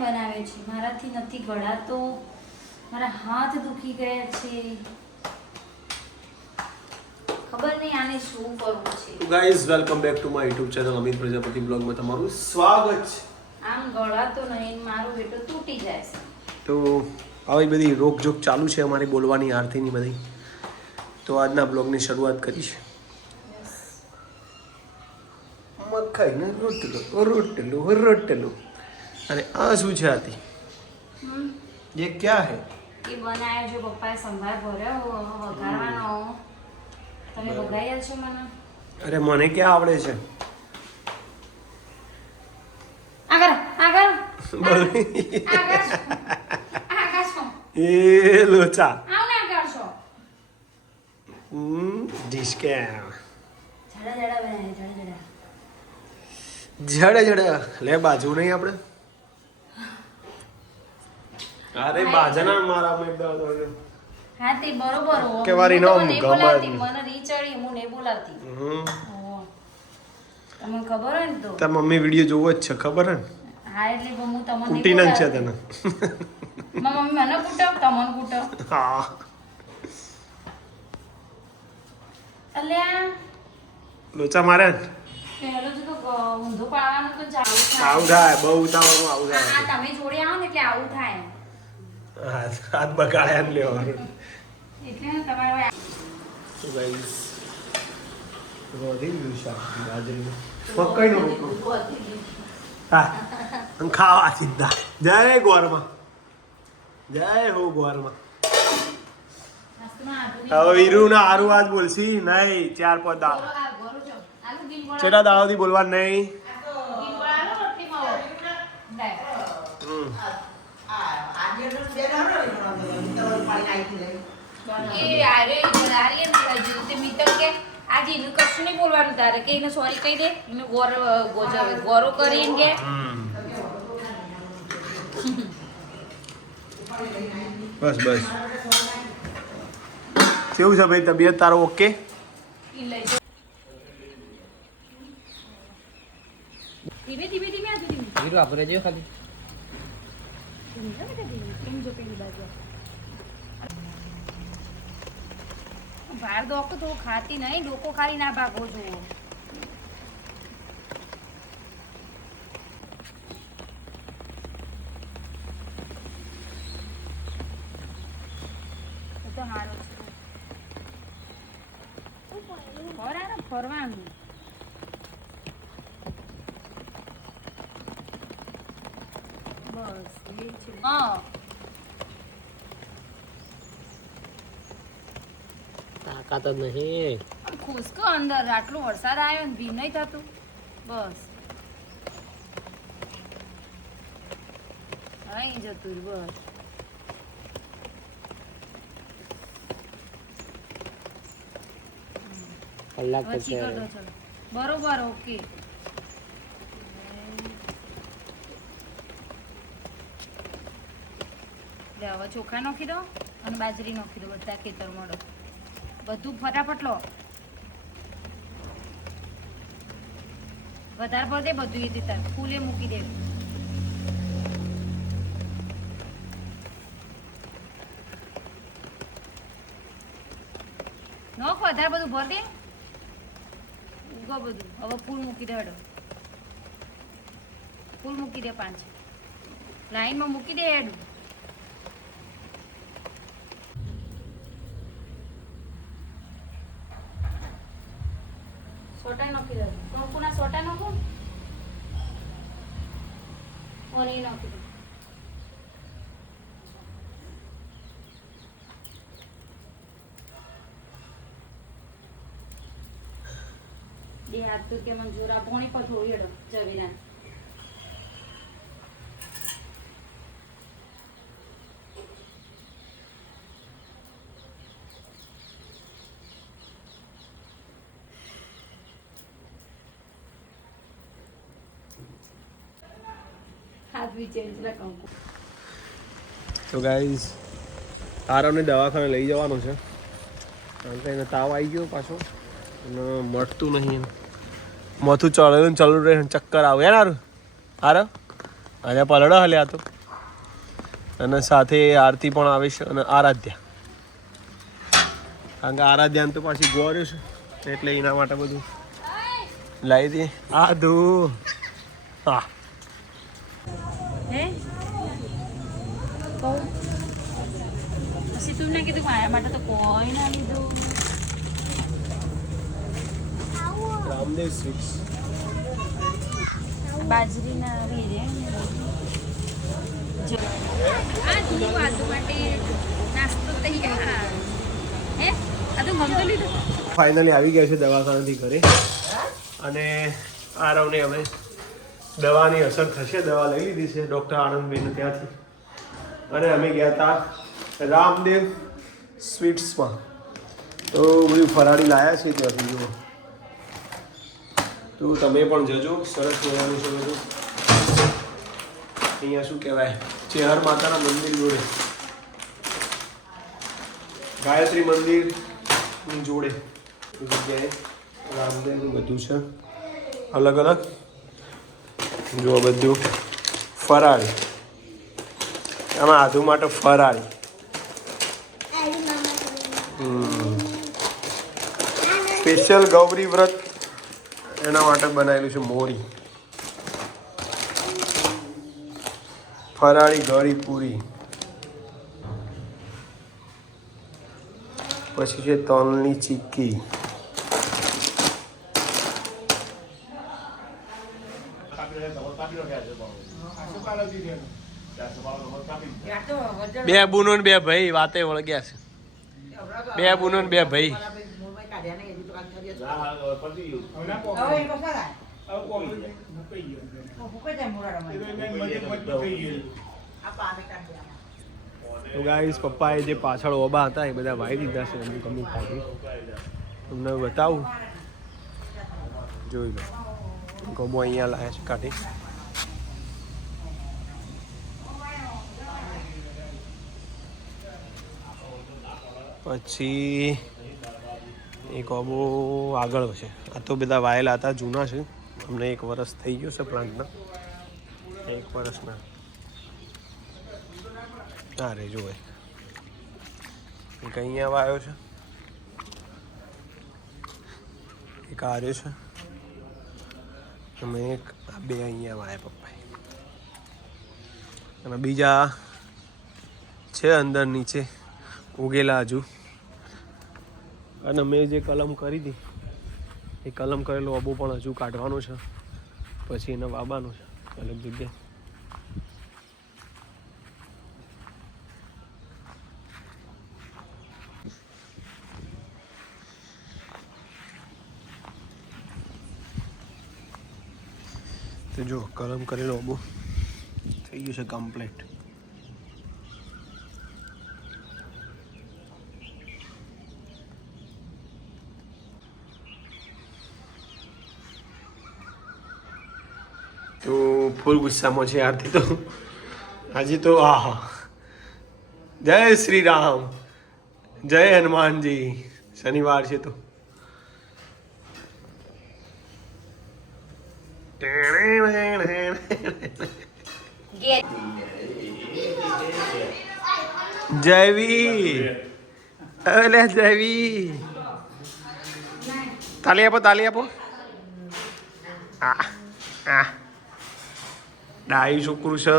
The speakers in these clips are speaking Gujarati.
બનાવે છે, મારાથી નથી ગળાતો, મારા હાથ દુખી ગયા છે, ખબર નહીં આને શું કરવું છે. Guys welcome back to my YouTube channel Amit Prajapati બ્લોગમાં તમારું સ્વાગત છે. આમ ગળાતો નહીં, મારો બેટો તૂટી જાય છે. તો આવી બધી રોકજોક ચાલુ છે અમારી બોલવાની આરતીની બધી. તો આજના બ્લોગની શરૂઆત કરી છે. મકાઈને રોટલો. અને આ શું છે આતી? ये क्या है? એ બનાવ્યો છે પપ્પાએ, સંભાર ભર્યો વઘારવાનો. તમે વઘાર્યા છો મને? અરે મને ક્યાં આવડે છે? આગળ એ લોચા આવ ને આગળ છો. ડિસ્કે જડા બનાવે, જડે લે બાજુ નહીં આપણે. અરે બાજના મારા મેડા હા તે બરોબર હો કે વારી નો મને બોલાવતી, મને રીચડી હું ને બોલાવતી. તમને ખબર હોય ને તો તાર મમ્મી વિડિયો જોવો જ છે ખબર હે ને? હા એટલે હું તમને કુટીનન છે તને. મારી મમ્મી મને કૂટો, તમને કૂટો. હા અલ્યા લોચા મારે ને પહેલો તો ઊંધો પાડવાનું તો આવું જાવ થાય બહુ ઉતાવળમાં આવું આ થાય. તમે જોડે આવો ને એટલે આવું થાય. હાથ બગાડ્યા ને લેવાનું. એટલે ને તમારે તો ગાઈસ રોધી ગયું શાક બાજરીનું મકાઈનો રોટલો. હા અને ખાવા સીધા. જય ગોરમાં, જય હો ગોરમાં. હવે વીરુના હારું વાત બોલશી નહીં. 4-5 દાળ ચેટા દાળોથી બોલવા નહીં. આજે એનું કશું નહીં બોલવાનું તારે કે એને સોરી કહી દે, એને ગોરો કરીને કે બસ બસ. કેવું છે ભાઈ તબિયત તારો? ઓકે. ધીમે ધીમે ધીમે આજુ ધીમે હીરો આપણે જો ખાલી કેમ જો પેલી બાજુ બહાર દોકો તો ખાતી નહીં, ડોકો ખાલી ના ભાગો જુઓ. તો હારો છે ફરવાનું. બસ એ છે. હા તાકાત જ નહીં. ખુશકો અંદર આટલો વરસાદ આવ્યો ને ભીમ નહીં થતું. બસ અહીં જતું રહ્યું. બસ કલાક હવે પછી ચીકર દો ચલો. બરોબર ઓકે. લે હવે ચોખા નાખી દો અને બાજરી નાખી દો, બધા ખેતર મળો બધું ફટાફટ લો. વધારે પર દે બધું એ રીતે ફૂલે મૂકી દે. નોખ વધારે બધું ભર દે. ઉગો બધું. હવે ફૂલ મૂકી દે. હેડો ફૂલ મૂકી દે. 5 લાઈનમાં મૂકી દે. હેડું સોટા નાખી દો. કંકુના સોટા નાખો. ઓની નાખી દો. બે હાથ તો કે મંજૂરા પોણી પર થોડી હેડો જવીના. તો ગાઈઝ આરવને દવાખાને લઈ જવાનો છે, કારણ કે એને તાવ આવી ગયો પાછો અને મળતું નહીં. માથું ચાલુ રહે, ચક્કર આવે. યાર આરવ અને પલડો હલ્યા તો અને સાથે આરતી પણ આવે છે અને આરાધ્યા, કારણ કે આરાધ્યાને તો પાછી ગોર્યું છે એટલે એના માટે બધું લાવી દઈએ. આધુ હા હે કહું પછી તું ને કીધું મારા માટે તો કોઈ ના લીધું. રામદેવ સ્વીટ્સ. બાજરીના વેરે આ તું આદુ માટે નાસ્તો તૈયાર. હે આદુ ગમતો લીધું. ફાઇનલી આવી ગયા છે દવાખાનાથી ઘરે અને આરવને હવે દવાની અસર થશે. દવા લઈ લીધી છે ડૉક્ટર આનંદભાઈને ત્યાંથી અને અમે ગયા હતા રામદેવ સ્વીટ્સમાં. તો બધું ફરાળી લાયા છે ત્યાંથી. જુઓ તો તમે પણ જજો, સરસ મજાનું છે બધું. અહીંયા શું કહેવાય, ચેહર માતાના મંદિર જોડે, ગાયત્રી મંદિરની જોડે જગ્યાએ રામદેવનું બધું છે અલગ અલગ. જો બધું ફરાળી, આમાં આધુ માટે ફરાળી. સ્પેશિયલ ગૌરી વ્રત એના માટે બનાવેલું છે મોરી, ફરાળી ગળી પૂરી, પછી છે તલની ચીક્કી, બે બુનો ને બે ભાઈ વાતે વળગ્યા છે. બે બુનો ને બે ભાઈ. તો ગાઈસ પપ્પાએ જે પાછળ ઓબા હતા એ બધા વાઈ દીધા છે. અમુક અમુક કાઢી તમને બતાવું, જોઈ લો. ગોબો અહીંયા લાયા છે કાઢી. પછી એક ઓબો આગળ છે. આ તો બધા વાયેલા હતા, જૂના છે. અમને 1 વર્ષ થઈ ગયું છે પ્લાન્ટના, 1 વર્ષના. હા રે જોવે એક અહીંયા વાયો છે, એક આ રહ્યો છે અને એક આ બે અહીંયા વાયા પપ્પાએ. અને બીજા છે અંદર નીચે ઉગેલા હજુ. અને મેં જે કલમ કરી હતી એ કલમ કરેલો અબો પણ હજુ કાઢવાનો છે, પછી એને વાવવાનો છે અલગ જગ્યાએ. તો જો કલમ કરેલો અબો થઈ ગયું છે કમ્પ્લીટ. તો ફૂલ ગુસ્સામાં છે આરતી તો આજે તો. આહા, જય શ્રી રામ, જય હનુમાનજી. શનિવાર છે તો જયવી, અલે જયવી, તાલી આપો, તાલી આપો. આ ડાઈ છોકરું છે.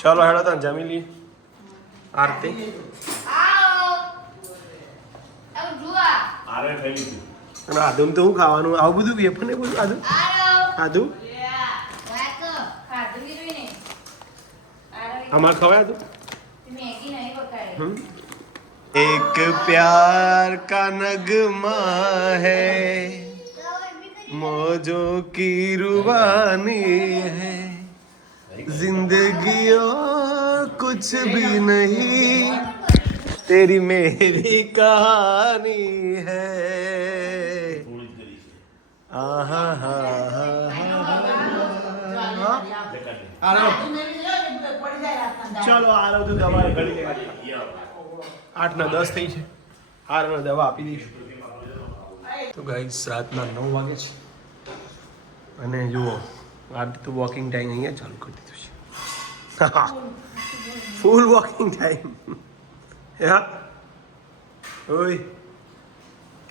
ચલો હેડો તને જમી લઈએ. આરતી આદુ તો શું ખાવાનું? આવું બધું વેફર ને બધું આદુ આદુ અમારે ખવાય આદુ. एक प्यार का नगमा है, मौजों की रुबानी है, जिंदगी और कुछ भी नहीं, तेरी मेरी कहानी है. चलो आ रहा हूँ तो दवा घड़ी लेगा. 8 ને 10 થઈ છે. હારને દવા આપી દઈશું. તો ગાઈસ રાતના 9 વાગે છે અને જુઓ આજ તો વોકિંગ ટાઈમ અહીંયા ચાલુ કરી દીધું છે. ફૂલ વોકિંગ ટાઈમ. હા ઓય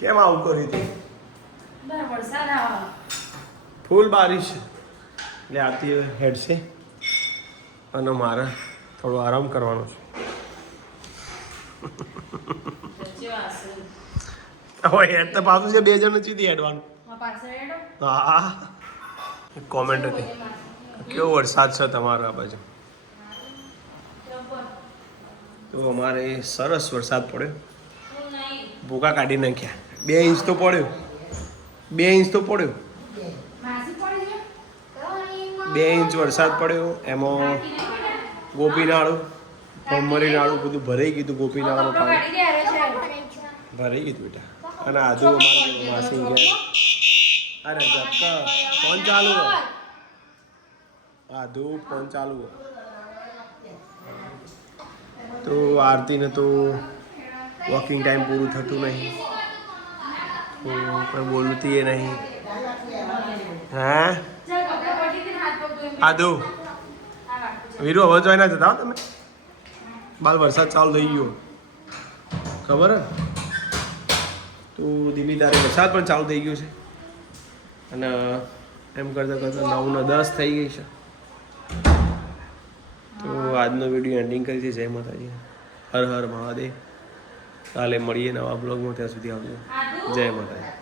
કેમ આવું કર્યું તું? ફૂલ બારિશ એટલે આરતી હેડ છે અને મારે થોડો આરામ કરવાનો છે. હવે હેડ તો પાછું છે 2 જણ ચીધી હેડવાનું. હા કોમેન્ટ હતી કેવો વરસાદ છે તમારો આ બાજુ? તો અમારે સરસ વરસાદ પડ્યો. ભૂકા કાઢી નાખ્યા. 2 ઇંચ તો પડ્યો. 2 ઇંચ તો પડ્યો. 2 ઇંચ વરસાદ પડ્યો. એમાં ગોપીનાળું ભમરી નાળું બધું ભરાઈ ગયું. ગોપીનાળાનું પાણી ભરાઈ ગયું બેટા. અને આજુ અમારે માસી ગયા. અરે જપકા ફોન ચાલુ હોય. આધુ ફોન ચાલુ હોય. તો આરતીને તો વોકિંગ ટાઈમ પૂરું થતું નહીં. તો કોઈ બોલતી એ નહીં. હા આધુ વીરુ હવે જોઈ ના જતા તમે. બાલ વરસાદ ચાલુ થઈ ગયો ખબર હે. તો ધીમી ધારે વરસાદ પણ ચાલુ થઈ ગયો છે અને એમ કરતાં 9 ને 10 થઈ ગઈ છે. તો આજનો વિડીયો એન્ડિંગ કરી છે. જય માતાજી. હર હર મહાદેવ. કાલે મળીએ નવા બ્લોગમાં. ત્યાં સુધી આવજો. જય માતાજી.